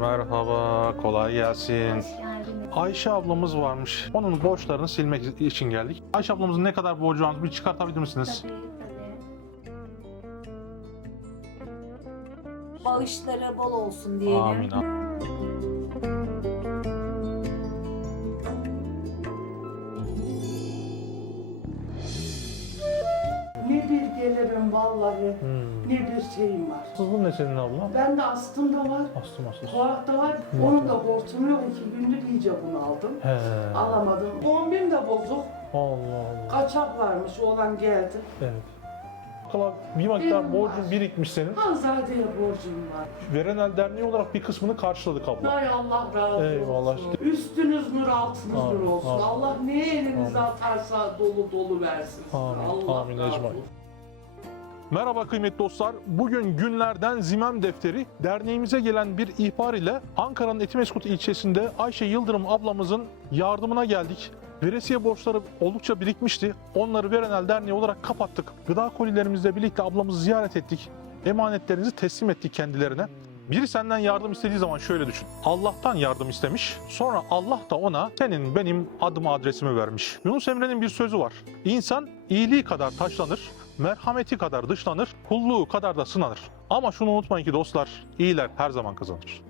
Merhaba, kolay gelsin. Ayşe ablamız varmış. Onun borçlarını silmek için geldik. Ayşe ablamızın ne kadar borcu var bir çıkartabilir misiniz? Tabii tabii. Bağışları bol olsun diyelim. Amin. Gelirim vallahi, Hmm. ne bir şeyim var. Kızım ne senin abla? Ben de astım da var, Astım astım. kulak da var. Hı. Onun da borcum yok. İki gündür iyice bunu aldım. He. Alamadım. Kombim de bozuk. Allah Allah. Kaçak varmış, oğlan geldi. Evet. Kala bir miktar Benim borcun var. birikmiş senin. Hanzade'ye borcum var. Verenel Derneği olarak bir kısmını karşıladık abla. Ay Allah razı Eyvallah. olsun. Üstünüz nur, altınız Amin, nur olsun. amin. Allah ne elinize Amin. atarsa dolu dolu versin. Amin, Allah amin razı olsun. Merhaba kıymetli dostlar. Bugün günlerden Zimem Defteri derneğimize gelen bir ihbar ile Ankara'nın Etimeskut ilçesinde Ayşe Yıldırım ablamızın yardımına geldik. Veresiye borçları oldukça birikmişti. Onları Verenel Derneği olarak kapattık. Gıda kolilerimizle birlikte ablamızı ziyaret ettik. Emanetlerinizi teslim ettik kendilerine. Biri senden yardım istediği zaman şöyle düşün. Allah'tan yardım istemiş. Sonra Allah da ona senin benim adım adresimi vermiş. Yunus Emre'nin bir sözü var. İnsan iyiliği kadar taşlanır, merhameti kadar dışlanır, kulluğu kadar da sınanır. Ama şunu unutmayın ki dostlar, iyiler her zaman kazanır.